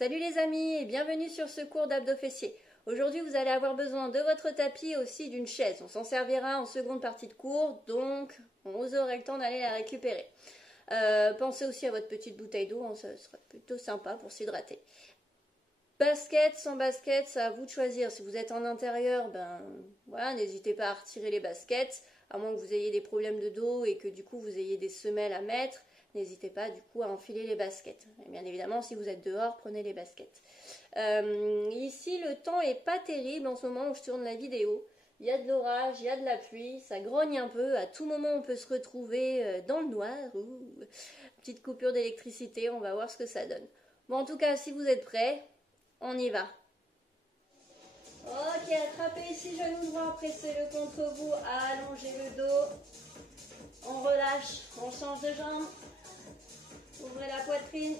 Salut les amis et bienvenue sur ce cours d'abdos fessiers. Aujourd'hui vous allez avoir besoin de votre tapis et aussi d'une chaise. On s'en servira en seconde partie de cours, donc vous aurez le temps d'aller la récupérer. Pensez aussi à votre petite bouteille d'eau, hein, ça sera plutôt sympa pour s'hydrater. Basket, sans basket, c'est à vous de choisir. Si vous êtes en intérieur, ben voilà, n'hésitez pas à retirer les baskets, à moins que vous ayez des problèmes de dos et que du coup vous ayez des semelles à mettre. N'hésitez pas du coup à enfiler les baskets. Et bien évidemment, si vous êtes dehors, prenez les baskets. Ici, le temps est pas terrible en ce moment où je tourne la vidéo. Il y a de l'orage, il y a de la pluie, ça grogne un peu. À tout moment, on peut se retrouver dans le noir. Petite coupure d'électricité, on va voir ce que ça donne. Bon, en tout cas, si vous êtes prêts, on y va. Ok, attrapez ici genou droit, pressez-le contre vous, allongez le dos. On relâche, on change de jambe. Ouvrez la poitrine,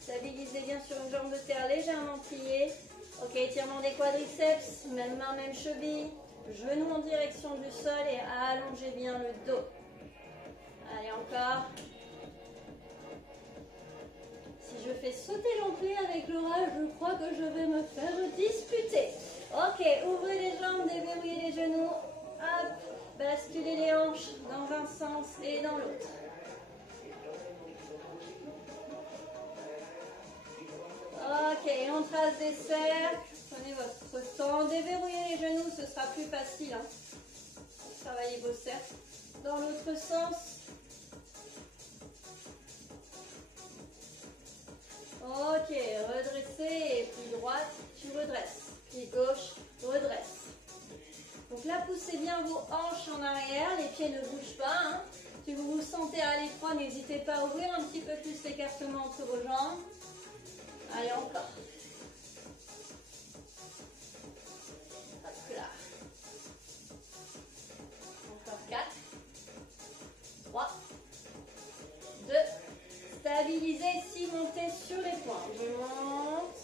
stabilisez bien sur une jambe de terre légèrement pliée. Ok, étirement des quadriceps, même main, même cheville. Genou en direction du sol et allongez bien le dos. Allez, encore. Si je fais sauter l'enclé avec l'orage, je crois que je vais me faire disputer. Ok, ouvrez les jambes, déverrouillez les genoux. Hop, basculez les hanches dans un sens et dans l'autre. Ok, on trace des cercles. Prenez votre temps. Déverrouillez les genoux, ce sera plus facile. Travaillez vos cercles. Dans l'autre sens. Ok, redressez et puis droite, tu redresses. Puis gauche, redresse. Donc là, poussez bien vos hanches en arrière. Les pieds ne bougent pas. Si vous vous sentez à l'étroit, n'hésitez pas à ouvrir un petit peu plus l'écartement entre vos jambes. Allez, encore. Hop là. Encore 4. 3. 2. Stabilisez ici, montez sur les points. Je monte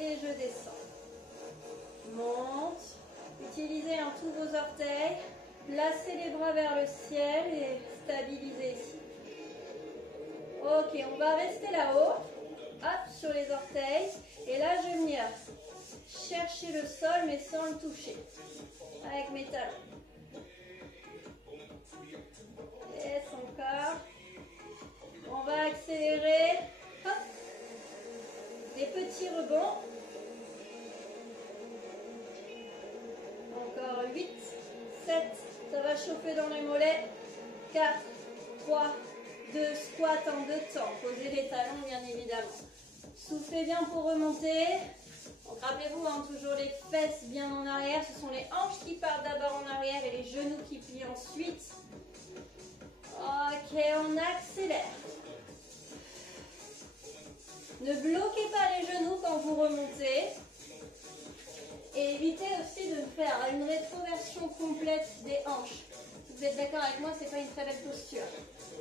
et je descends. Monte. Utilisez tous vos orteils. Placez les bras vers le ciel et stabilisez ici. Ok, on va rester là-haut. Hop, sur les orteils. Et là, je vais venir chercher le sol, mais sans le toucher. Avec mes talons. Yes, encore. On va accélérer. Hop. Des petits rebonds. Encore 8, 7. Ça va chauffer dans les mollets. 4, 3, 2, squat en 2 temps. Posez les talons, bien évidemment. Soufflez bien pour remonter. Rappelez-vous, toujours les fesses bien en arrière. Ce sont les hanches qui partent d'abord en arrière et les genoux qui plient ensuite. Ok, on accélère. Ne bloquez pas les genoux quand vous remontez. Et évitez aussi de faire une rétroversion complète des hanches. Si vous êtes d'accord avec moi, ce n'est pas une très belle posture.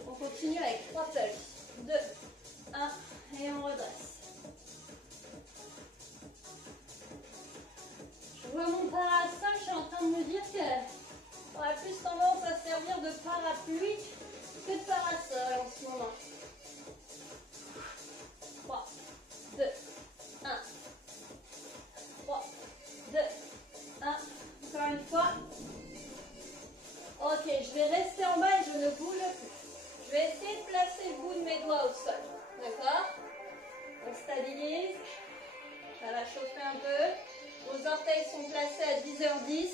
On continue avec 3 pulses. 2, 1 et on redresse. Je vois mon parasol, je suis en train de me dire qu'on aurait plus tendance à servir de parapluie que de parasol en ce moment. 3, 2, 1. 3, 2, 1. Encore une fois. Ok, je vais rester en bas et je ne bouge plus. Je vais essayer de placer le bout de mes doigts au sol. D'accord? On stabilise. Ça va chauffer un peu. Vos orteils sont placés à 10h10.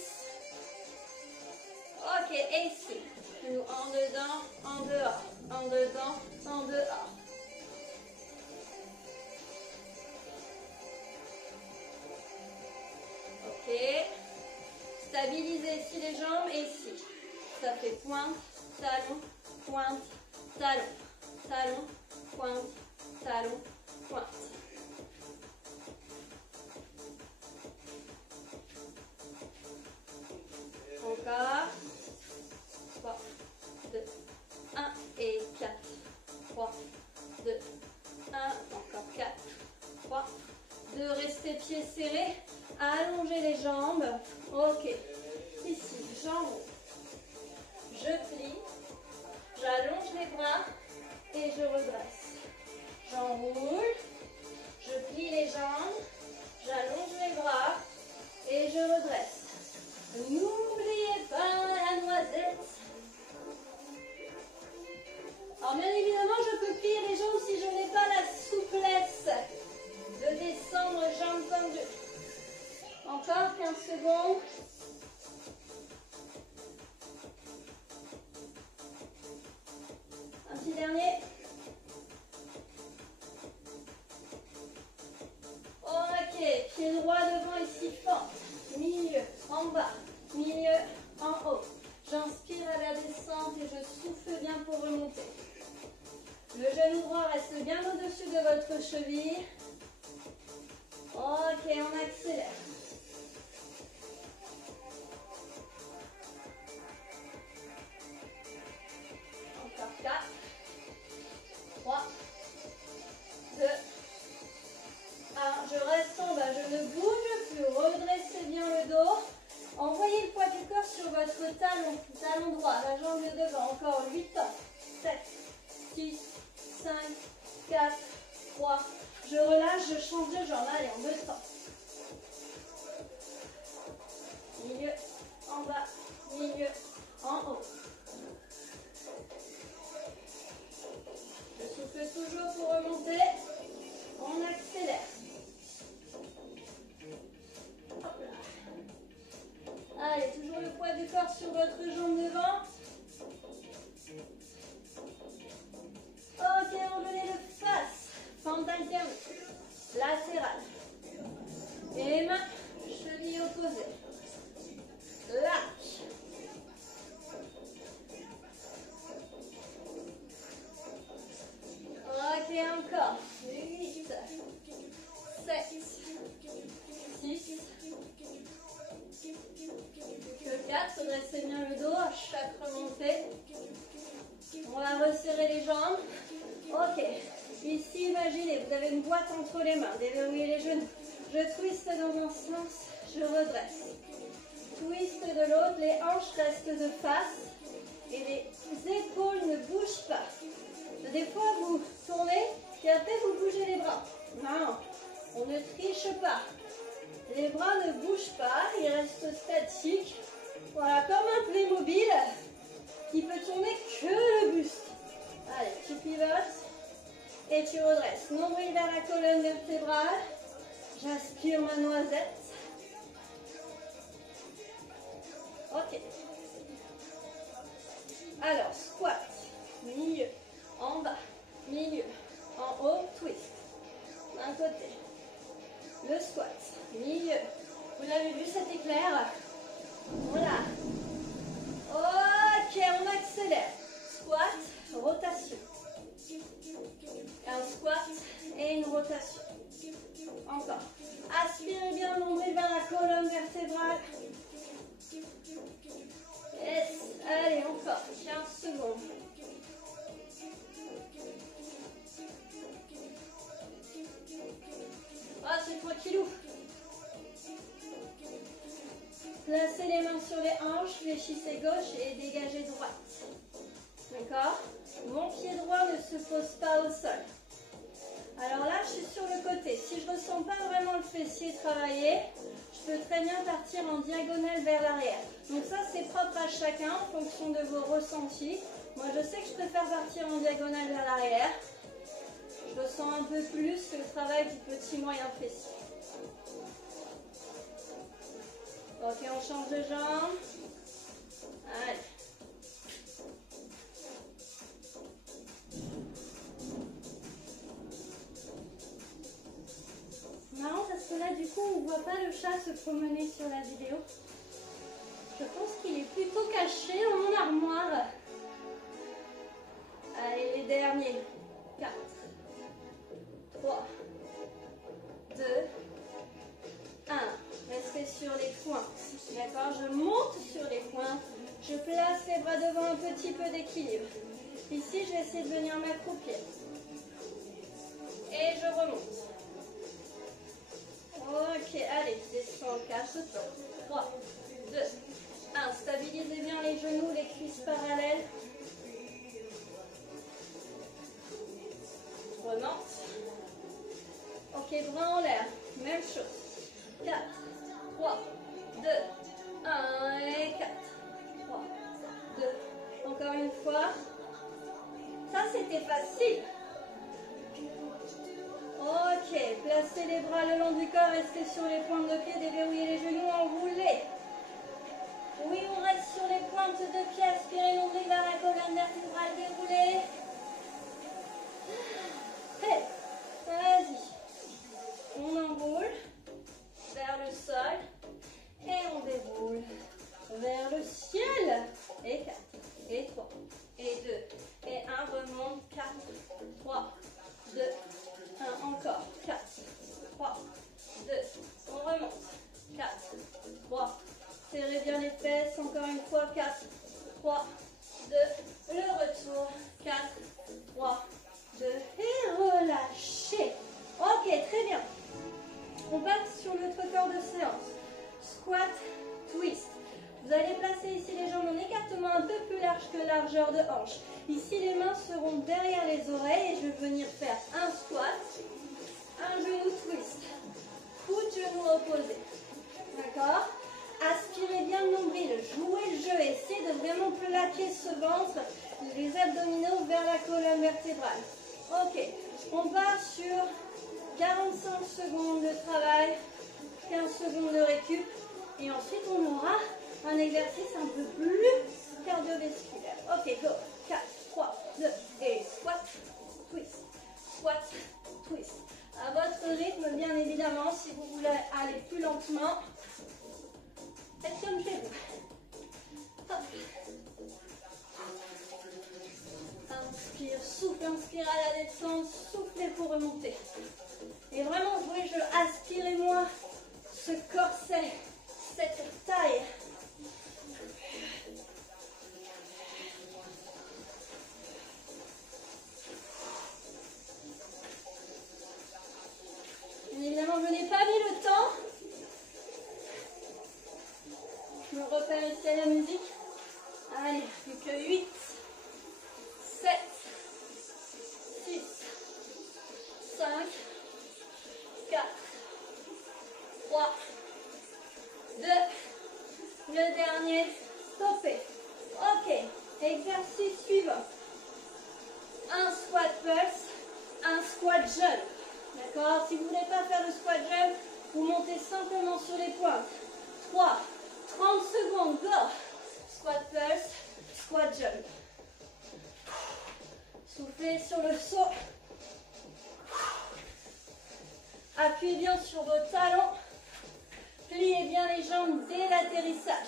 Ok, et ici. Genoux en dedans, en dehors. En dedans, en dehors. Ok. Stabilisez ici les jambes et ici. Ça fait pointe, talon, pointe, talon. Talon, pointe, talon, pointe. Encore. 3, 2, 1 et 4. 3, 2, 1. Encore 4. 3, 2. Restez pieds serrés. Allongez les jambes. Ok. Ici, jambes. Je plie. J'allonge les bras et je redresse. J'enroule. Je plie les jambes, j'allonge les bras et je redresse. N'oubliez pas la noisette. Alors bien évidemment, je peux plier les jambes si je n'ai pas la souplesse de descendre jambes tendues. Encore 15 secondes. Un petit dernier. Ok, pied droit devant ici, fente. Milieu, en bas, milieu, en haut. J'inspire à la descente et je souffle bien pour remonter. Le genou droit reste bien au-dessus de votre cheville. Ok, on accélère. Encore 4, 3, 2, 1. Je reste en bas, je ne bouge plus. Redressez bien le dos. Envoyez le poids du corps sur votre talon droit, la jambe de devant. Encore 8 ans. 7, 6, 5, 4, 3. Je relâche, je change de jambe. Allez, en 2 temps. Milieu, en bas, milieu, en haut. Je souffle toujours pour remonter. On accélère. Hop là. Allez, toujours le poids du corps sur votre jambe devant. Ok, revenez le face. Fente alternée. Latérale. Et main, cheville opposée. Lâche. Ok, encore. 8, 7, 6, que 4. Redressez bien le dos à chaque remontée. On va resserrer les jambes. Ok. Ici, imaginez, vous avez une boîte entre les mains. Déverrouillez les genoux. Je twiste dans un sens, je redresse. Twist de l'autre, les hanches restent de face et les épaules ne bougent pas. Des fois, vous tournez et après, vous bougez les bras. Non, on ne triche pas. Les bras ne bougent pas, ils restent statiques. Voilà, comme un Playmobil qui peut tourner que le buste. Allez, tu pivotes et tu redresses. Nombril vers la colonne vertébrale. J'aspire ma noisette. Ok. Alors, squat, milieu, en bas, milieu, en haut, twist. D'un côté. Le squat, milieu. Vous l'avez vu cet éclair? Voilà. Ok, on accélère. Squat, rotation. Un squat et une rotation. Encore. Aspirez bien le nombril vers la colonne vertébrale. Yes. Allez, encore. 15 secondes. Ah, c'est tranquillou. Placez les mains sur les hanches, fléchissez gauche et dégagez droite. D'accord? Mon pied droit ne se pose pas au sol. Alors là, je suis sur le côté. Si je ne ressens pas vraiment le fessier travailler, je peux très bien partir en diagonale vers l'arrière. Donc ça, c'est propre à chacun en fonction de vos ressentis. Moi, je sais que je préfère partir en diagonale vers l'arrière. Je ressens un peu plus que le travail du petit moyen fessier. Ok, on change de jambe. Allez. Marrant parce que là, du coup, on ne voit pas le chat se promener sur la vidéo. Je pense qu'il est plutôt caché dans mon armoire. Allez, les derniers. 4, 3, 2, 1. Restez sur les pointes. D'accord? Je monte sur les pointes. Je place les bras devant un petit peu d'équilibre. Ici, je vais essayer de venir m'accroupir. Et je remonte. Ok, allez, descends, cache-toi. 3, 2, 1. Stabilisez bien les genoux, les cuisses parallèles. Remonte. Ok, Ok, bras en l'air. Même chose. 4, 3, 2, 1 et 4. 3, 2. Encore une fois. Ça, c'était facile. Ok, placez les bras le long du corps, restez sur les pointes de pied, déverrouillez les genoux, enroulez. Oui, on reste sur les pointes de pied, aspirez nombril vers la colonne vertébrale, déroulez. Hey, vas-y. On enroule vers le sol et on déroule vers le ciel. Et 4, et 3, et 2, et 1, remonte, 4, 3, 2, 1, encore, 4, 3, 2, on remonte, 4, 3, serrez bien les fesses, encore une fois, 4, 3, 2, le retour, 4, 3, 2, et relâchez. Ok, très bien. On passe sur notre corps de séance. Squat, twist. Vous allez placer ici les jambes en écartement un peu plus large que largeur de hanche. Ici, les mains seront derrière les oreilles et je vais venir faire un squat, un genou twist, coup de genou opposé. D'accord? Aspirez bien le nombril, jouez le jeu, essayez de vraiment plaquer ce ventre, les abdominaux vers la colonne vertébrale. Ok, on part sur 45 secondes de travail, 15 secondes de récup, et ensuite on aura un exercice un peu plus cardiovasculaire. Ok, go. 4, 3, 2, et squat, twist, squat, twist. À votre rythme, bien évidemment, si vous voulez aller plus lentement, faites comme chez vous. Hop. Inspire, souffle, inspire à la descente, soufflez pour remonter. Et vraiment, jouez, aspirez-moi ce corset, cette taille. Évidemment, je n'ai pas mis le temps. Je me repère ici à la musique. Allez, plus que 8, 7, 6, 5, 4, 3, 2, le dernier, stoppez. Ok, exercice suivant. Un squat pulse, un squat jump. D'accord? Si vous ne voulez pas faire le squat jump, vous montez simplement sur les pointes. 3, 30 secondes, go! Squat pulse, squat jump. Soufflez sur le saut. Appuyez bien sur vos talons. Pliez bien les jambes dès l'atterrissage.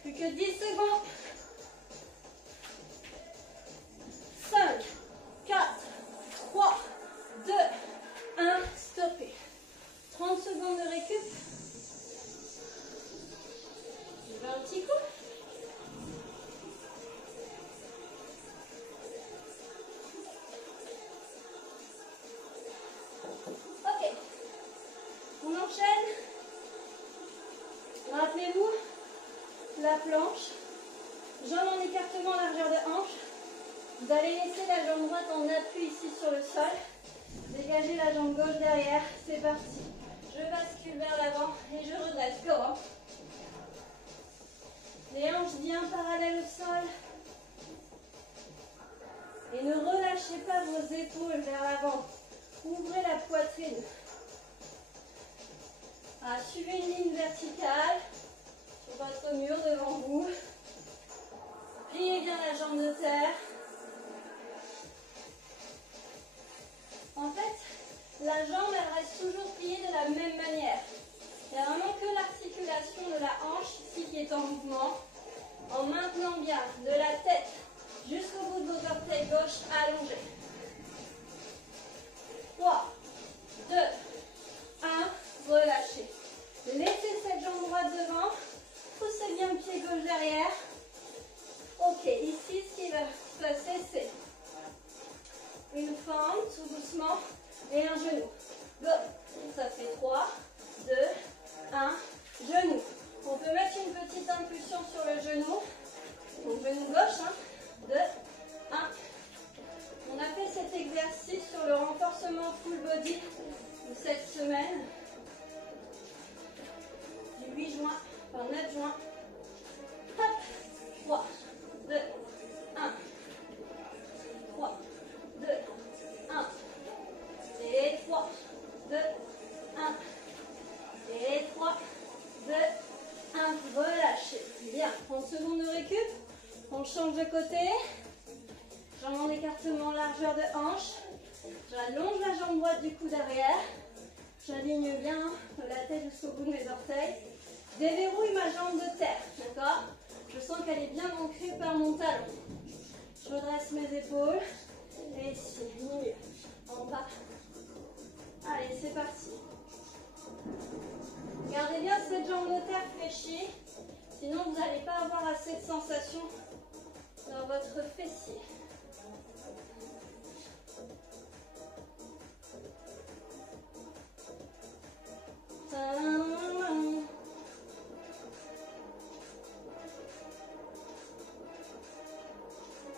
Plus que 10 secondes. 5, 4, 3, 2, 1, stoppez. 30 secondes de récup. Je vais un petit coup. Ok. On enchaîne. Rappelez-vous, la planche. Jambes en écartement, largeur de hanche. Vous allez laisser la jambe droite en appui ici sur le sol. Dégagez la jambe gauche derrière. C'est parti. Je bascule vers l'avant et je redresse. Go. Les hanches bien parallèles au sol. Et ne relâchez pas vos épaules vers l'avant. Ouvrez la poitrine. Suivez une ligne verticale sur votre mur devant vous. Pliez bien la jambe de terre. En fait, la jambe, elle reste toujours pliée de la même manière. Il n'y a vraiment que l'articulation de la hanche ici qui est en mouvement. En maintenant bien de la tête jusqu'au bout de vos orteils gauche allongés. 3, 2, 1, relâchez. Laissez cette jambe droite devant. Poussez bien le pied gauche derrière. Ok, ici, ce qui va se passer, c'est une fente, tout doucement, et un genou. Go. Ça fait 3, 2, 1, genou. On peut mettre une petite impulsion sur le genou. Donc, genou gauche, 2, 1, relâcher. Bien, 30 secondes de récup. On change de côté. Jambe en écartement, largeur de hanche. J'allonge la jambe droite du coude arrière. J'aligne bien de la tête jusqu'au bout de mes orteils. Déverrouille ma jambe de terre, d'accord? Je sens qu'elle est bien ancrée par mon talon. Je redresse mes épaules. Et ici, milieu, en bas. Allez, c'est parti. Gardez bien cette jambe de terre fléchie. Sinon, vous n'allez pas avoir assez de sensation dans votre fessier.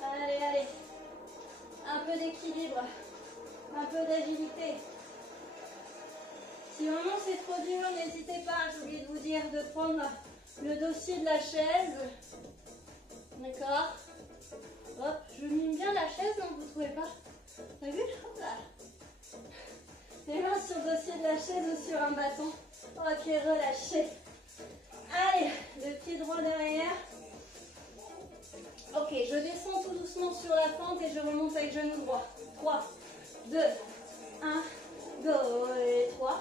Allez, allez. Un peu d'équilibre, un peu d'agilité. Si vraiment c'est trop dur, n'hésitez pas, j'ai oublié de vous dire, de prendre le dossier de la chaise. D'accord? Hop, je mime bien la chaise, non, vous ne trouvez pas? Vous avez vu? Hop là. Les mains sur le dossier de la chaise ou sur un bâton. Ok, relâchez. Allez, le pied droit derrière. Ok, je descends tout doucement sur la pente et je remonte avec genou droit. 3, 2, 1, go. Et 3,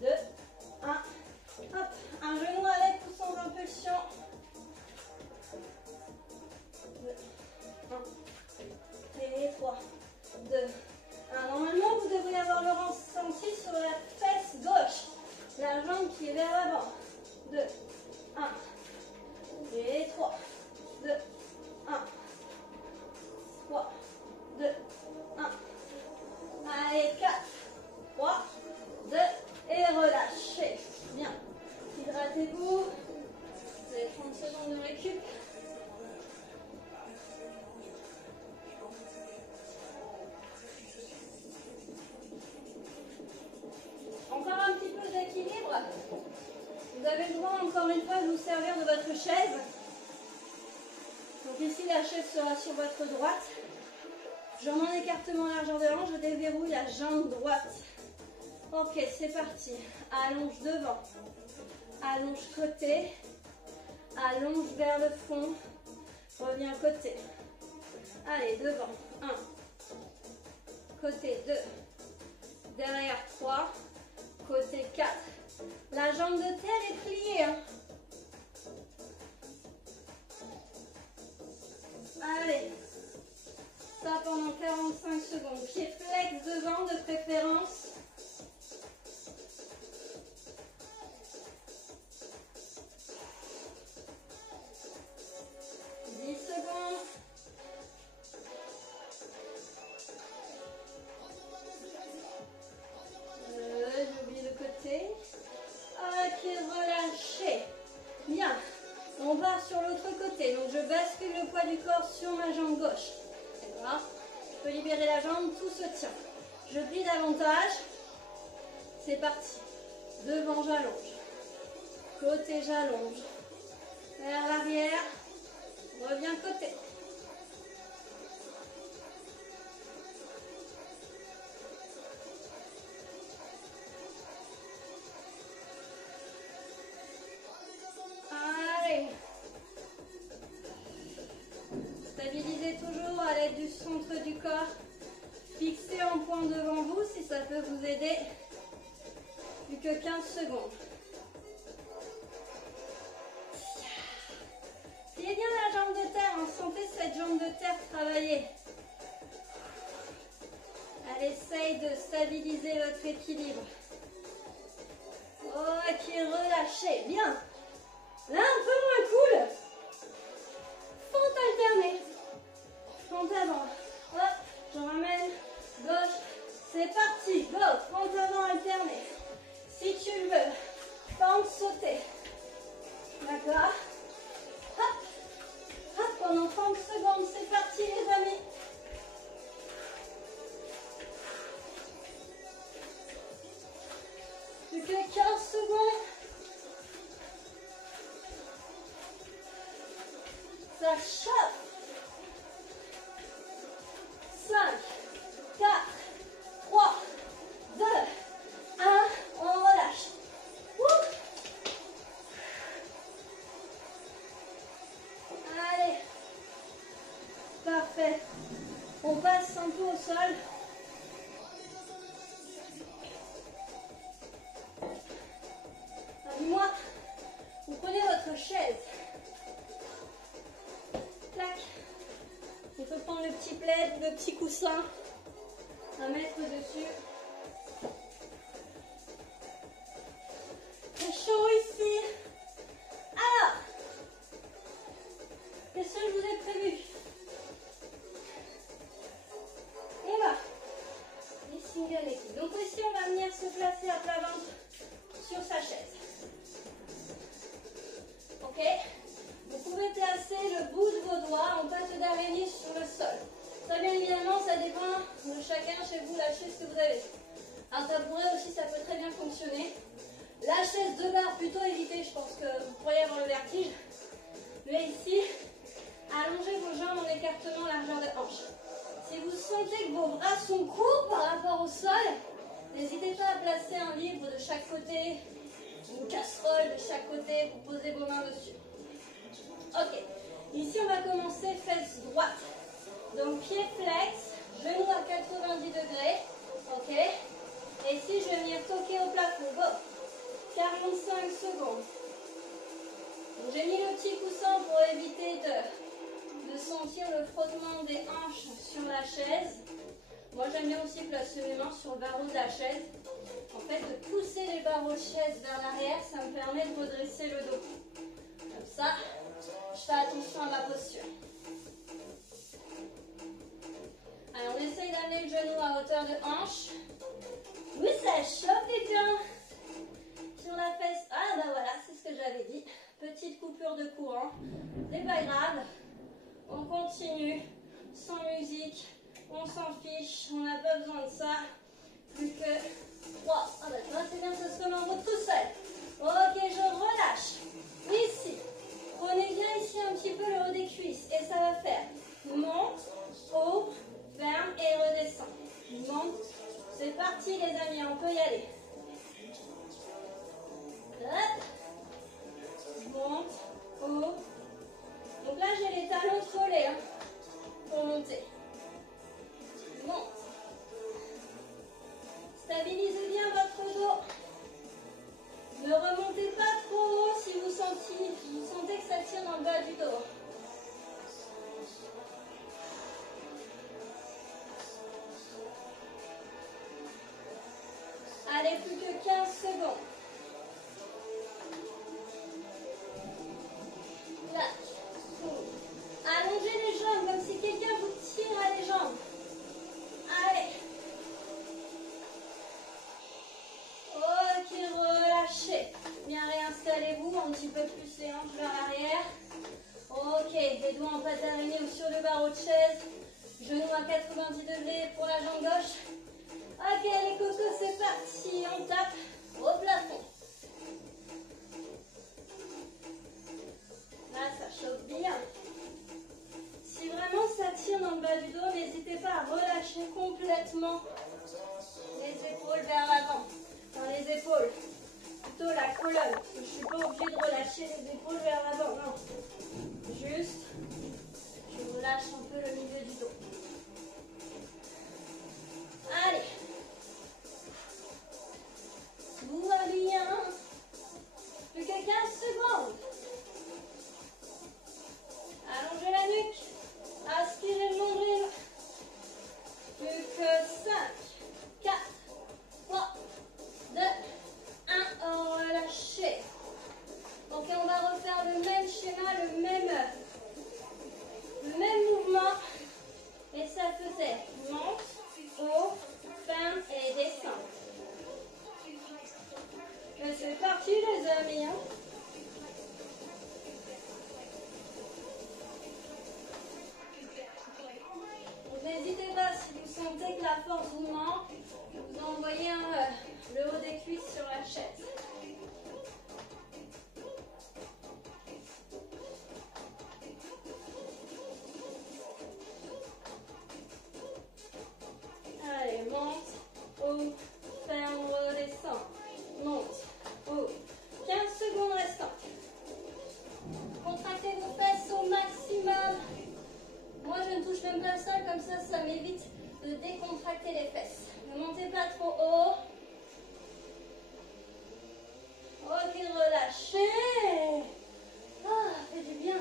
2, 1. Hop, un genou avec ou sans impulsion. 2, 1. Et 3, 2, 1. Normalement, vous devriez avoir le ressenti sur la fesse gauche. La jambe qui est vers l'avant. 2, 1. Et 3, 2, 1. 3, 2, 1. Allez, 4, 3, 2, et relâchez. Bien. Hydratez-vous. Vous avez 30 secondes de récup. Encore un petit peu d'équilibre. Vous avez le droit, encore une fois, de vous servir de votre chaise. Donc ici, la chaise sera sur votre droite. Jambe en écartement, largeur de hanche, je déverrouille la jambe droite. Ok, c'est parti. Allonge devant. Allonge côté. Allonge vers le fond. Reviens côté. Allez, devant. 1. Côté 2. Derrière 3. Côté 4. La jambe de terre est pliée. Hein. Allez. Ça pendant 45 secondes. Pied flex devant de préférence. Sur ma jambe gauche. D'accord? Je peux libérer la jambe, tout se tient. Je plie davantage. C'est parti. Devant, j'allonge. Côté, j'allonge. Vers l'arrière. Reviens côté. Allez. Stabilisez toujours à l'aide du centre du corps. Fixez en point devant vous si ça peut vous aider. Plus que 15 secondes. Pliez bien la jambe de terre. Sentez cette jambe de terre travailler. Elle essaye de stabiliser votre équilibre. Ok, relâchez. Bien. Là, un peu moins cool. Fente alternée. Fente avant. Hop, je ramène. Gauche. C'est parti. Go. Fente avant alternée. Si tu le veux. Fente sautée. D'accord. Hop. Hop, pendant 30 secondes. C'est parti, les amis. Plus que 15 secondes. Ça chope. 5, 4, 3, 2, 1. On relâche. Ouh. On passe un peu au sol. Moi, vous prenez votre chaise. Clac. Il faut prendre le petit plaid, le petit coussin à mettre dessus. C'est chaud ici. Alors, qu'est-ce que je vous ai prévu? On va les single legs. Donc ici, on va venir se placer à plat ventre sur sa chaise. Ok? Vous pouvez placer le bout de vos doigts en patte d'araignée sur le sol. Ça, bien évidemment, ça dépend de chacun chez vous, la chaise que vous avez. Un tabouret aussi, ça peut très bien fonctionner. La chaise de barre, plutôt évitée, je pense que vous pourriez avoir le vertige. Mais ici, allongez vos jambes en écartement largeur de hanche. Si vous sentez que vos bras sont courts par rapport au sol, n'hésitez pas à placer un livre de chaque côté, une casserole de chaque côté pour poser vos mains dessus. Ok, ici on va commencer fesses droites. Donc pied flex, genoux à 90 degrés. Ok, et ici je vais venir toquer au plafond. Go, 45 secondes. J'ai mis le petit coussin pour éviter de sentir le frottement des hanches sur la chaise. Moi j'aime bien aussi placer mes mains sur le barreau de la chaise. En fait, de pousser les barreaux de chaise vers l'arrière, ça me permet de redresser le dos. Comme ça, je fais attention à ma posture. Allez, on essaye d'amener le genou à hauteur de hanche. Oui, ça chauffe bien. Sur la fesse. Ah bah voilà, c'est ce que j'avais dit. Petite coupure de courant. C'est pas grave. On continue. Sans musique. On s'en fiche. On n'a pas besoin de ça. Plus que 3. Ah bah tu vois, c'est bien, ça se met en route tout seul. Ok, je relâche. Ici. Prenez bien ici un petit peu le haut des cuisses. Et ça va faire monte, haut, ferme et redescend. Monte. C'est parti les amis, on peut y aller. Hop. Monte, haut. Donc là j'ai les talons collés hein, pour monter. Monte. Stabilisez bien votre dos. Ne remontez pas trop haut si vous sentez que ça tire dans le bas du dos. Allez, plus que 15 secondes. Là. Allongez les jambes comme si quelqu'un vous tire à les jambes. Allez. Ok, relâchez. Bien réinstallez-vous, un petit peu plus les hanches vers l'arrière. Ok, les doigts en patte d'araignée ou sur le barreau de chaise. Genoux à 90 degrés pour la jambe gauche. Ok, les cocos, c'est parti. On tape au plafond. Là, ça chauffe bien. Si vraiment ça tire dans le bas du dos, n'hésitez pas à relâcher complètement les épaules vers l'avant. Dans les épaules, plutôt la colonne. Parce que je ne suis pas obligée de relâcher les épaules vers l'avant, non. Juste, je relâche un peu le milieu du dos. Allez. Tout va bien. Plus que 15 secondes. Allongez la nuque. Aspirez le nombril. Plus que 5, 4, 3, 2, 1. Relâchez. Ok, on va refaire le même fesses. Ne montez pas trop haut. Ok, relâchez. Ah, fait du bien.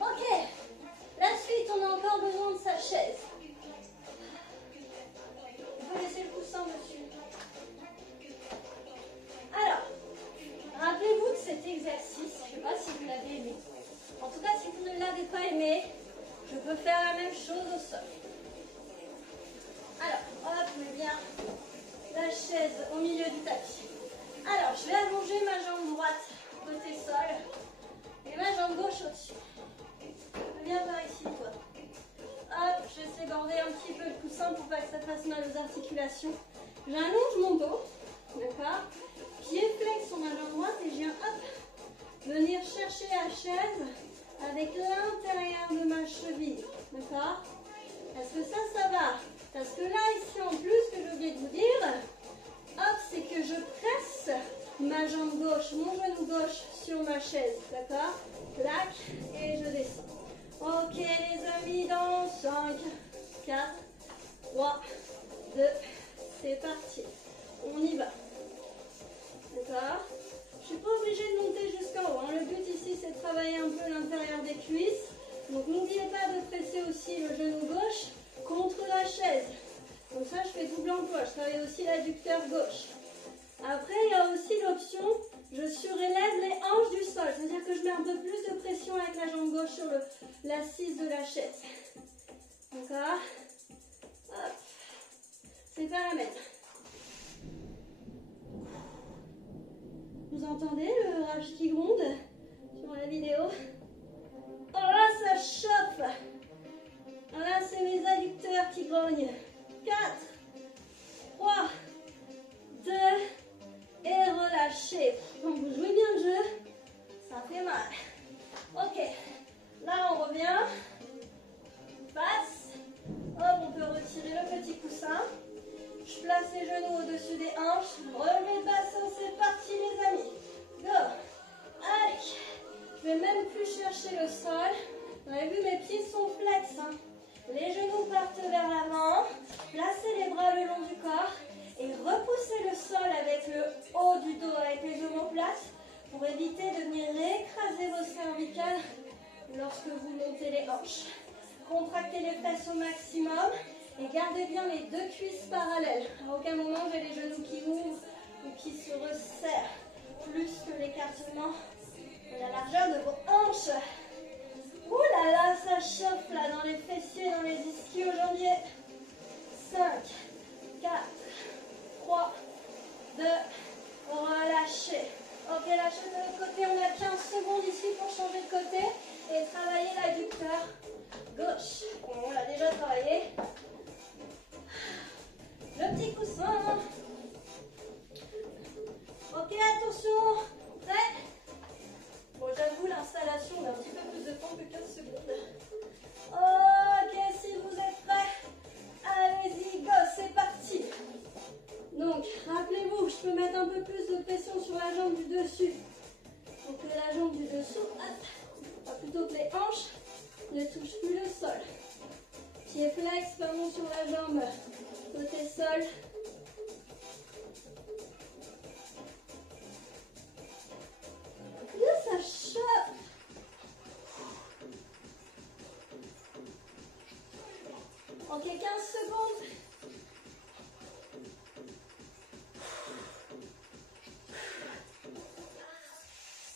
Ok, la suite, on a encore besoin de sa chaise. Vous laissez le coussin dessus. Alors, rappelez-vous de cet exercice. Je ne sais pas si vous l'avez aimé. En tout cas, si vous ne l'avez pas aimé, je peux faire la même chose au sol. Alors, hop, je mets bien la chaise au milieu du tapis. Alors, je vais allonger ma jambe droite côté sol et ma jambe gauche au-dessus. Viens par ici, toi. Hop, j'essaie d'aborder un petit peu le coussin pour pas que ça fasse mal aux articulations. J'allonge mon dos, d'accord? Pied flex sur ma jambe droite et je viens, hop, venir chercher la chaise avec l'intérieur de ma cheville, d'accord? Est-ce que ça va? Parce que là, ici, en plus, ce que j'ai oublié de vous dire, hop, c'est que je presse ma jambe gauche, mon genou gauche sur ma chaise, d'accord? Clac, et je descends. Ok, les amis, dans 5, 4, 3, 2, c'est parti. On y va. D'accord? Je ne suis pas obligée de monter jusqu'en haut. Hein. Le but ici, c'est de travailler un peu l'intérieur des cuisses. Donc, n'oubliez pas de presser aussi le genou gauche contre la chaise. Comme ça, je fais double emploi. Je travaille aussi l'adducteur gauche. Après, il y a aussi l'option, je surélève les hanches du sol. C'est-à-dire que je mets un peu plus de pression avec la jambe gauche sur l'assise de la chaise. D'accord? Hop. C'est pas la même. Vous entendez le rage qui gronde sur la vidéo? Oh là, ça chauffe! Oh là, c'est mes adducteurs qui grognent. 4, 3, 2, et relâchez. Quand vous jouez bien le jeu, ça fait mal. Ok, là on revient. Passe. Hop, on peut retirer le petit coussin. Je place les genoux au-dessus des hanches. Relevé de bassin, c'est parti les amis. Go. Allez. Je vais même plus chercher le sol. Vous avez vu, mes pieds sont flex. Hein. Les genoux partent vers l'avant. Placez les bras le long du corps. Et repoussez le sol avec le haut du dos, avec les omoplates, pour éviter de venir écraser vos cervicales lorsque vous montez les hanches. Contractez les fesses au maximum et gardez bien les deux cuisses parallèles. À aucun moment, j'ai les genoux qui ouvrent ou qui se resserrent, plus que l'écartement de la largeur de vos hanches. Ouh là là, ça chauffe là dans les fessiers, dans les ischio-jambiers. 5, 4, 3, 2, relâchez. Ok, lâchez de l'autre côté. On a 15 secondes ici pour changer de côté et travailler l'adducteur gauche. On l'a déjà travaillé. Le petit coussin. Ok, attention. Prêt? Bon, j'avoue, l'installation, on a un petit peu plus de temps que 15 secondes. Ok, si vous êtes prêts, allez-y, go, c'est parti. Donc, rappelez-vous, je peux mettre un peu plus de pression sur la jambe du dessus. Donc, la jambe du dessous, hop, plutôt que les hanches ne touchent plus le sol. Pied flex, talon sur la jambe, côté sol. Là, ça choque. Ok, 15 secondes.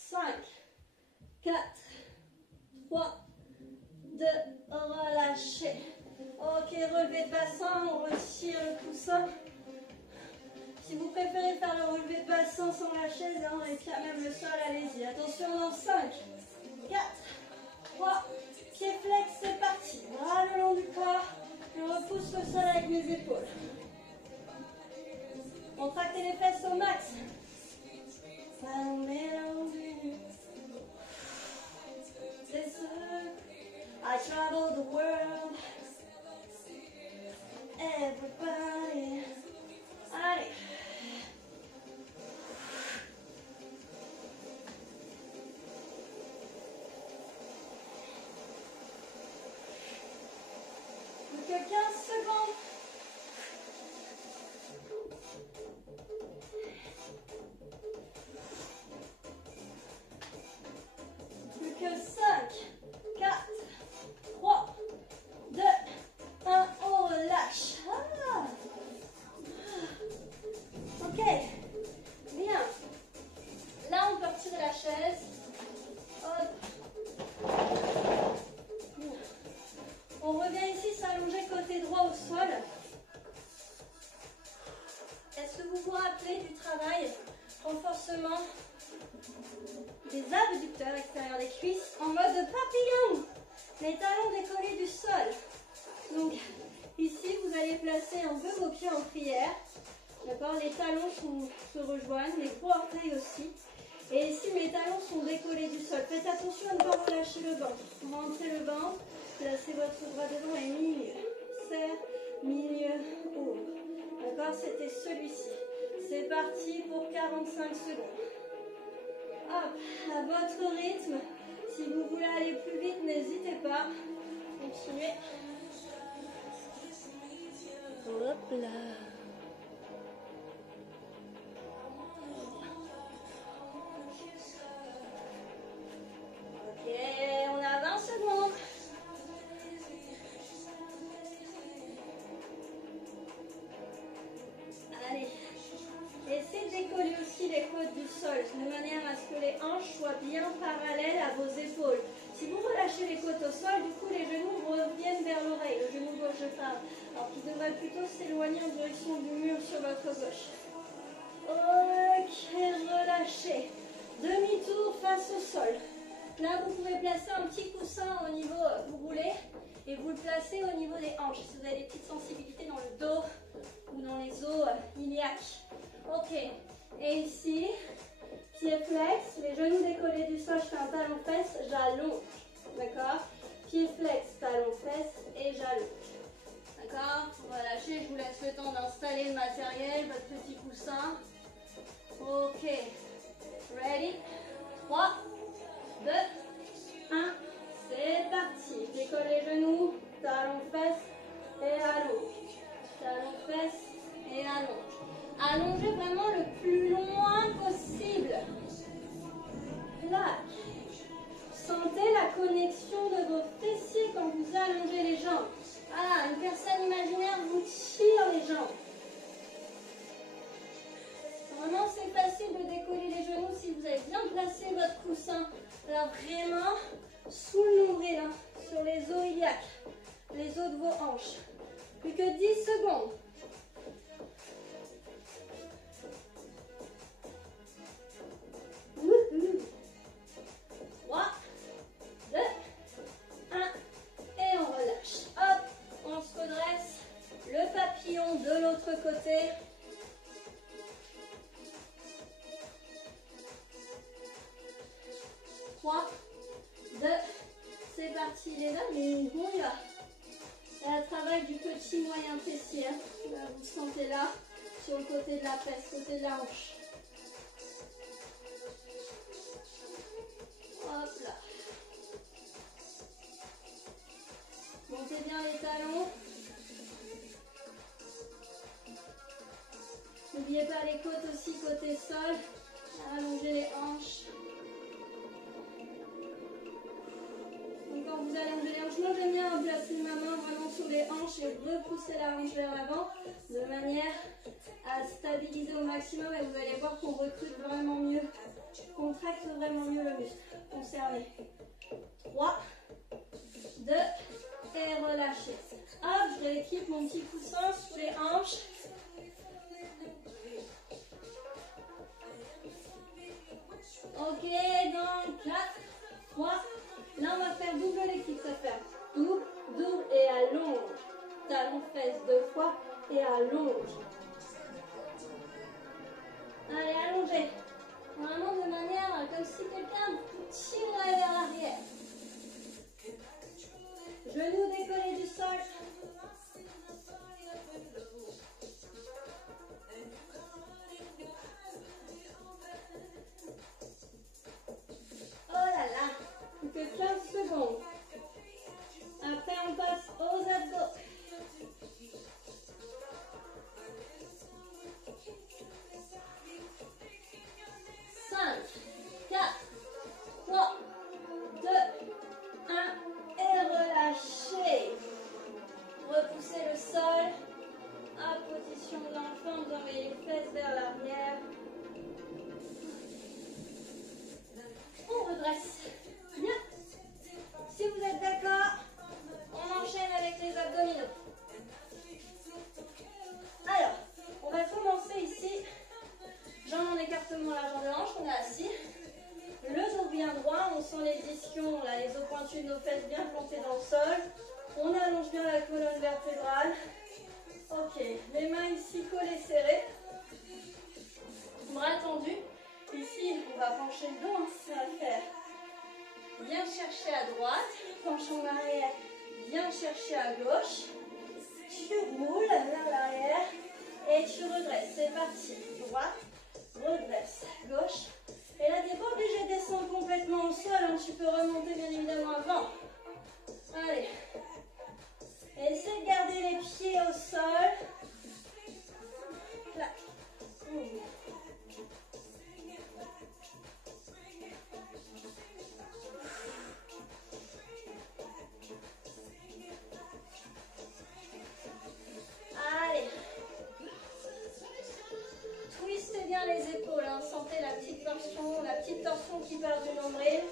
5, 4, 3, 2, relâchez. Ok, relevé de bassin, on retire le coussin. Si vous préférez faire le relevé de bassin sans la chaise, hein, et puis même le sol, allez-y. Attention, dans 5, 4, 3, pied flex, c'est parti. Bras le long du corps, je repousse le sol avec mes épaules. Contractez les fesses au max. I travel the world. Everybody. Allez. Plus que 15 secondes. adducteurs, extérieur des cuisses, en mode papillon. Les talons décollés du sol. Donc ici, vous allez placer un peu vos pieds en prière. D'accord, les talons se rejoignent, les gros orteils aussi. Et ici, mes talons sont décollés du sol. Faites attention à ne pas relâcher le banc. Rentrez le banc, placez votre bras devant et milieu. Serre, milieu, ouvre. D'accord, c'était celui-ci. C'est parti pour 45 secondes. Hop, à votre rythme. Si vous voulez aller plus vite, n'hésitez pas. Continuez. Hop là. Ok, on a 20 secondes. Allez. Essayez de décoller aussi les côtes du sol, de manière à ce que les hanches soient bien parallèles à vos épaules. Si vous relâchez les côtes au sol, du coup les genoux reviennent vers l'oreille, le genou gauche je parle, alors qu'il devrait plutôt s'éloigner en direction du mur sur votre gauche. Ok, relâchez. Demi-tour face au sol. Là, vous pouvez placer un petit coussin au niveau, vous roulez, et vous le placez au niveau des hanches. Si vous avez des petites sensibilités dans le dos ou dans les os iliaques. Ok, et ici, pied flex, les genoux décollés du sol, je fais un talon-fesse, j'allonge. D'accord? Pied flex, talon-fesse et j'allonge. D'accord? Relâchez, je vous laisse le temps d'installer le matériel, votre petit coussin. Ok, ready? 3, 2, 1, c'est parti. Je décolle les genoux, talon-fesse et allonge. Talon-fesse et allonge. Allongez vraiment le plus loin possible. Là. Sentez la connexion de vos fessiers quand vous allongez les jambes. Ah, une personne imaginaire vous tire les jambes. Vraiment, c'est facile de décoller les genoux si vous avez bien placé votre coussin. Là, vraiment, sous le nombril, hein, sur les os iliaques, les os de vos hanches. Plus que 10 secondes. Wouhou. 3, 2, 1, et on relâche. Hop, on se redresse. Le papillon de l'autre côté. C'est parti les amis, on y va. Là, travail du petit moyen fessier. Là, vous sentez là, sur le côté de la fesse, côté de la hanche. Hop là. Montez bien les talons. N'oubliez pas les côtes aussi, côté sol. Allongez les hanches. Quand vous allongez les hanches, moi j'aime bien placer ma main vraiment sur les hanches et repousser la hanche vers l'avant de manière à stabiliser au maximum et vous allez voir qu'on recrute vraiment mieux, contracte vraiment mieux le muscle concerné. 3, 2 et relâchez. Hop, je rééquipe mon petit coussin sous les hanches. Ok, donc 4, 3, là on va faire double l'équipe, ça fait double, double et allonge. Talon fesse 2 fois et allonge. Allez, allongez. Vraiment de manière comme si quelqu'un vous tirait vers l'arrière. Genoux décollés du sol. Oh là là, plus que 15 secondes. Après, on passe aux abdos. 5, 4, 3, sent les ischions, là, les os pointus de nos fesses bien plantés dans le sol. On allonge bien la colonne vertébrale. Ok, les mains ici collées serrées. Bras tendus. Ici, on va pencher le dos, hein, ça va faire. Bien chercher à droite, penche en arrière, bien chercher à gauche. Tu roules vers l'arrière et tu redresses. C'est parti. Droite, redresse, gauche. Et là, tu n'es pas obligé de descendre complètement au sol, hein. Tu peux remonter bien évidemment avant. Allez. Essaie de garder les pieds au sol. Clac. Allez. Twistez bien les épaules, hein. Sentez la petite torsion qui part du nombril.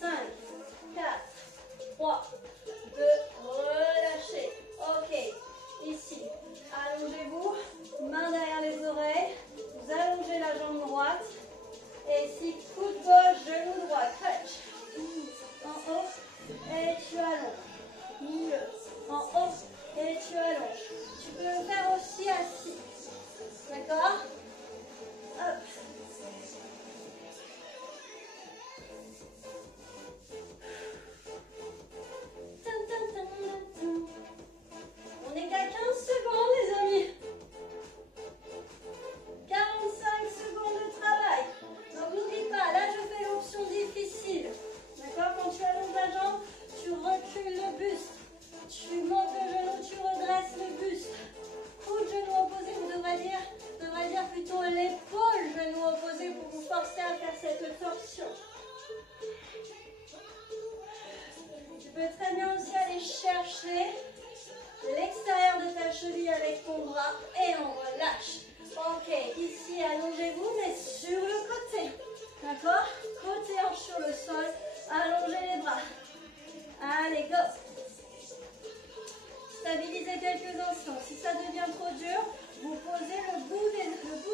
Cinq, 4, 3, 2, relâchez. Ok, ici, allongez-vous, main derrière les oreilles, vous allongez la jambe droite. Et ici, coude gauche, genou droit, crunch. En haut, et tu allonges. Milieu, en haut, et tu allonges. Tu peux le faire aussi assis. D'accord? Hop. On n'est qu'à 15 secondes, les amis. 45 secondes de travail. Donc n'oublie pas, là je fais l'option difficile. D'accord? Quand tu allonges la jambe, tu recules le buste. Tu montes le genou, tu redresses le buste. Coup de genou opposé, on devrait dire plutôt l'épaule genou opposé pour vous forcer à faire cette torsion. Tu peux très bien aussi aller chercher l'extérieur de ta cheville avec ton bras et on relâche. Ok, ici allongez-vous mais sur le côté. D'accord? Côté hanche sur le sol, allongez les bras. Allez, go! Stabilisez quelques instants. Si ça devient trop dur, vous posez le bout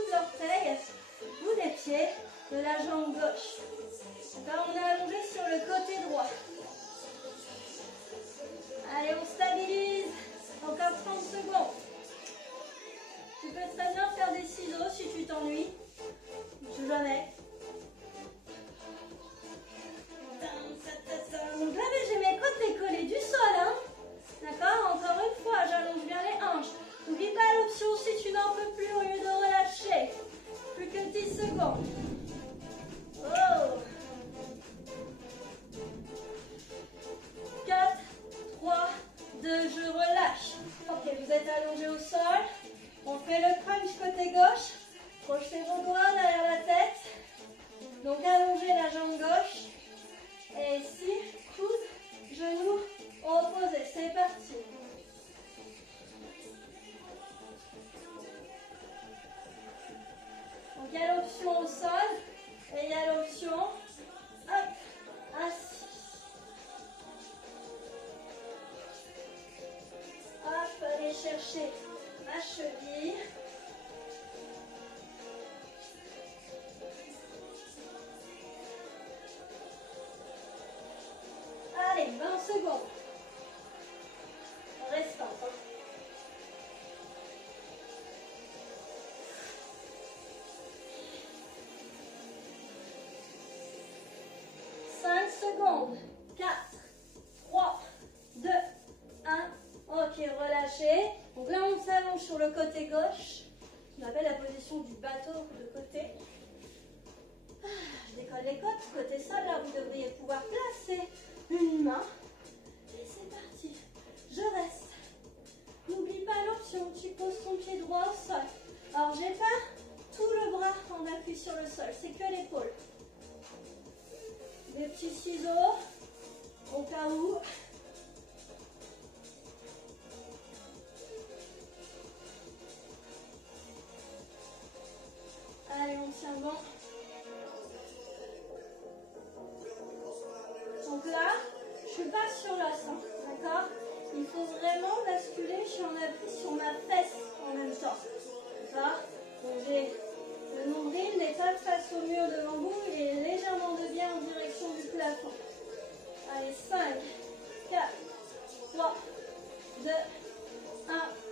de l'orteil, le bout des pieds de la jambe gauche. Là, on est allongé sur le côté droit. Allez, on stabilise. Encore 30 secondes. Tu peux très bien faire des ciseaux si tu t'ennuies. Je jamais. Donc là, j'ai mes côtes décollées du sol. Hein. D'accord? Encore une fois, j'allonge bien les hanches. N'oublie pas l'option si tu n'en peux plus au lieu de relâcher. Plus que 10 secondes. Oh. 4, 3, 2, je relâche. Ok, vous êtes allongé au sol. On fait le crunch côté gauche. Projetez vos doigts derrière la tête. Donc allongez la jambe gauche. Et ici, coude, genou opposé. C'est parti. Donc il y a l'option au sol et il y a l'option assis. Hop, allez chercher ma cheville. Allez, 20 secondes. Restant. 5 secondes. 4, 3, 2, 1. Ok, relâchez. Donc là, on s'allonge sur le côté gauche. On appelle la position du bateau de côté. Je décolle les côtes. Côté sol, là, vous devriez pouvoir placer une main. Et c'est parti. Je reste. N'oublie pas l'option. Tu poses ton pied droit au sol. Alors, j'ai pas tout le bras en appui sur le sol. C'est que l'épaule. Des petits ciseaux. Au cas où. Allez, on tient bon. Donc là, je ne suis pas sur l'os, hein, d'accord? Il faut vraiment basculer, je suis en appui sur ma fesse en même temps. D'accord? Donc j'ai plafond. Allez, 5, 4, 3, 2, 1.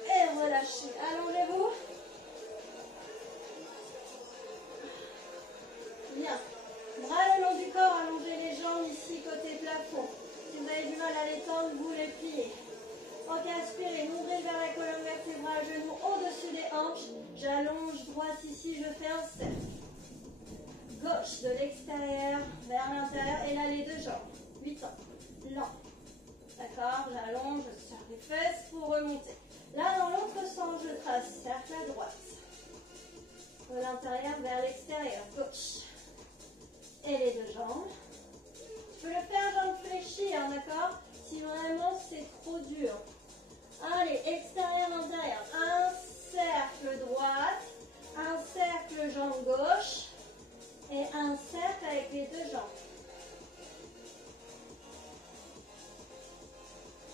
Et relâchez. Allongez-vous. Bien. Bras le long du corps, allongez les jambes ici, côté plafond. Si vous avez du mal à les tendre, vous les pliez. Ok, inspirez, ouvrez vers la colonne vertébrale, genoux au-dessus des hanches. J'allonge droite ici, je fais un cercle. Gauche de l'extérieur vers l'intérieur. Et là, les deux jambes. 8 ans. Lent. D'accord, j'allonge, je serre les fesses pour remonter. Là, dans l'autre sens, je trace cercle à droite. De l'intérieur vers l'extérieur. Gauche. Et les deux jambes. Je peux le faire jambes fléchies, hein, d'accord? Si vraiment c'est trop dur. Allez, extérieur, intérieur. Un cercle droite, un cercle jambe gauche et un cercle avec les deux jambes.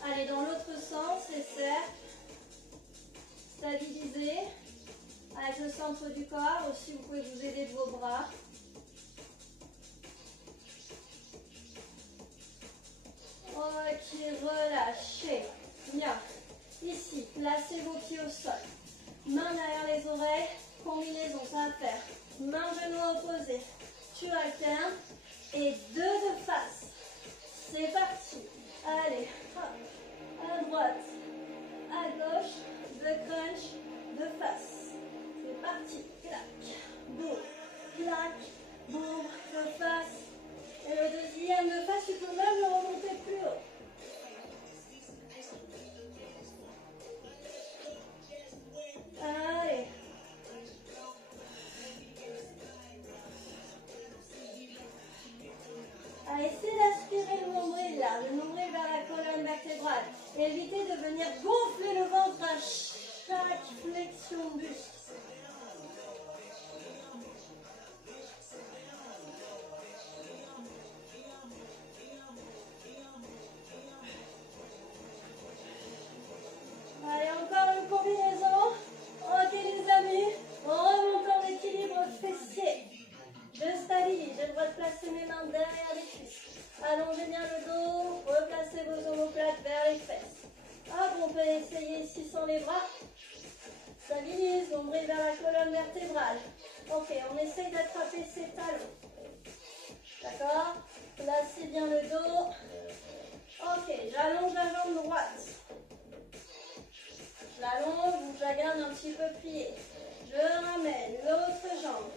Allez, dans l'autre sens, les cercles. Stabilisez avec le centre du corps. Aussi, vous pouvez vous aider de vos bras. Ok, relâchez. Bien. Ici, placez vos pieds au sol. Main derrière les oreilles. Combinaison, ça va faire. Main, genou opposé. Tu alternes. Et deux de face. C'est parti. Allez. Hop. À droite. À gauche. De crunch. De face. C'est parti. Clac. Boum. Clac. Boum. De face. Et le deuxième de face, tu peux même le remonter plus haut. Allez. Allez, essayez d'aspirer le nombril là, le nombril vers la colonne vertébrale. Et évitez de venir gonfler le ventre à chaque flexion de buste. Allez, encore une combinaison. Ok les amis, en remontant l'équilibre fessier. Je stabilise, j'ai le droit de placer mes mains derrière les cuisses. Allongez bien le dos, replacez vos omoplates vers les fesses. Hop, on peut essayer ici sans les bras. Stabilise, nombril vers la colonne vertébrale. Ok, on essaye d'attraper ses talons. D'accord? Placez bien le dos. Ok, j'allonge la jambe droite. Je l'allonge, je la garde un petit peu pliée. Je ramène l'autre jambe.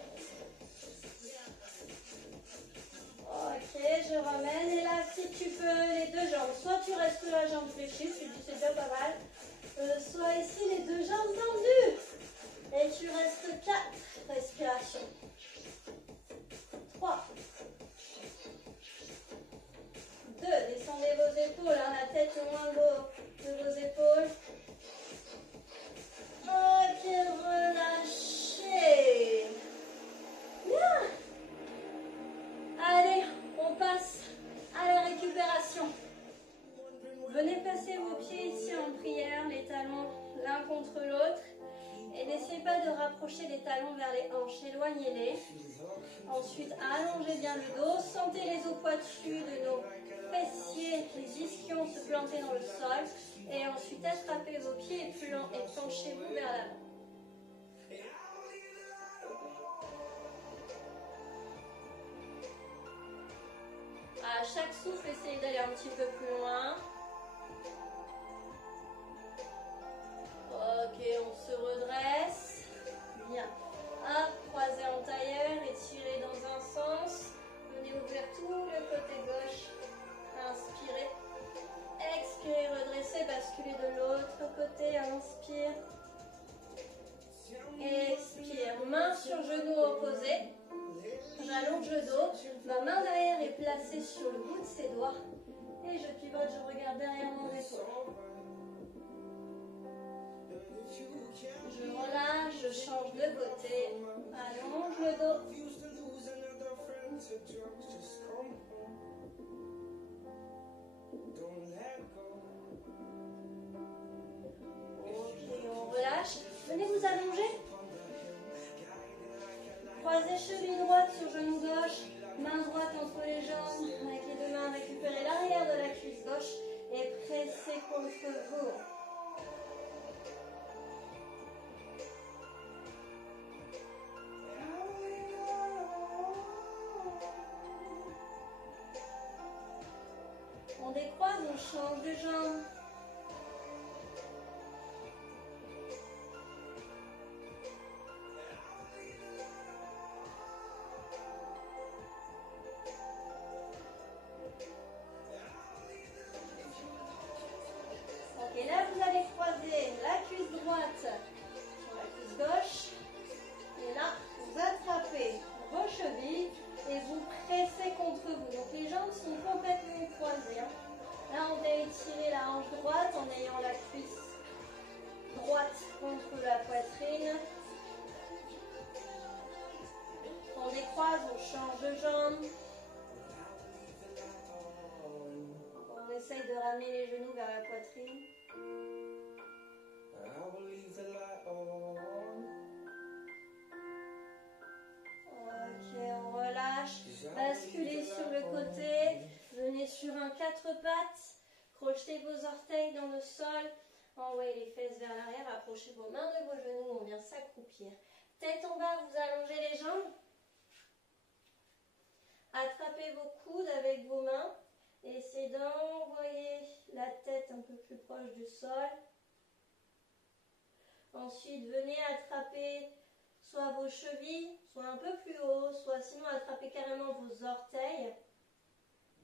Ok, je ramène. Et là, si tu peux, les deux jambes. Soit tu restes la jambe fléchie, c'est déjà pas mal. Soit ici, les deux jambes tendues. Et tu restes 4 respirations. 3. 2. Descendez vos épaules, hein, la tête loin de vos épaules. Ok, relâchez. Bien. Allez, on passe à la récupération. Venez placer vos pieds ici en prière, les talons l'un contre l'autre. Et n'essayez pas de rapprocher les talons vers les hanches, éloignez-les. Ensuite, allongez bien le dos, sentez les os pointus de nos fessiers, les ischions se planter dans le sol. Et ensuite, attrapez vos pieds et penchez-vous vers l'avant. À chaque souffle, essayez d'aller un petit peu plus loin. Ok, on se redresse. Bien. Hop, croisez en tailleur, étirez dans un sens. Venez ouvrir tout le côté gauche. Inspirez. Expirez, redressez, basculez de l'autre côté. Inspire. Expire. Main sur genou opposé. J'allonge le dos. Ma main derrière est placée sur le bout de ses doigts. Et je pivote, je regarde derrière mon épaule. Je relâche, je change de côté. Allonge le dos. Ok, on relâche. Venez vous allonger. Croisez cheville droite sur genou gauche. Main droite entre les jambes, avec les deux mains, récupérez l'arrière de la cuisse gauche et pressez contre vous. On décroise, on change de jambe. Ok, là vous allez croiser la cuisse droite sur la cuisse gauche. Et là, vous attrapez vos chevilles et vous pressez contre vous. Donc les jambes sont complètement croisées. Là, on vient étirer la hanche droite en ayant la cuisse droite contre la poitrine. On décroise, on change de jambe. On essaye de ramener les genoux vers la poitrine. Ok, on relâche. Basculez sur le côté. Venez sur un 4 pattes. Crochetez vos orteils dans le sol. Envoyez les fesses vers l'arrière. Approchez vos mains de vos genoux. On vient s'accroupir. Tête en bas, vous allongez les jambes. Attrapez vos coudes avec vos mains. Et essayez d'envoyer la tête un peu plus proche du sol. Ensuite, venez attraper soit vos chevilles, soit un peu plus haut, soit sinon attrapez carrément vos orteils.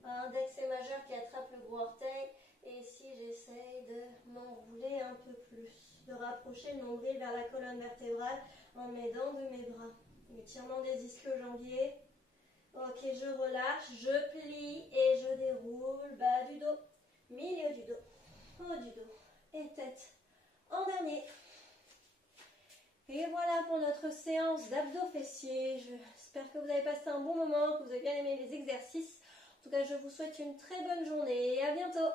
Index et majeur qui attrape le gros orteil. Et ici, j'essaye de m'enrouler un peu plus, de rapprocher le nombril vers la colonne vertébrale en m'aidant de mes bras. Étirement des ischio-jambiers. Ok, je relâche, je plie et je déroule. Bas du dos, milieu du dos, haut du dos et tête en dernier. Et voilà pour notre séance d'abdos fessiers. J'espère que vous avez passé un bon moment, que vous avez bien aimé les exercices. En tout cas, je vous souhaite une très bonne journée et à bientôt.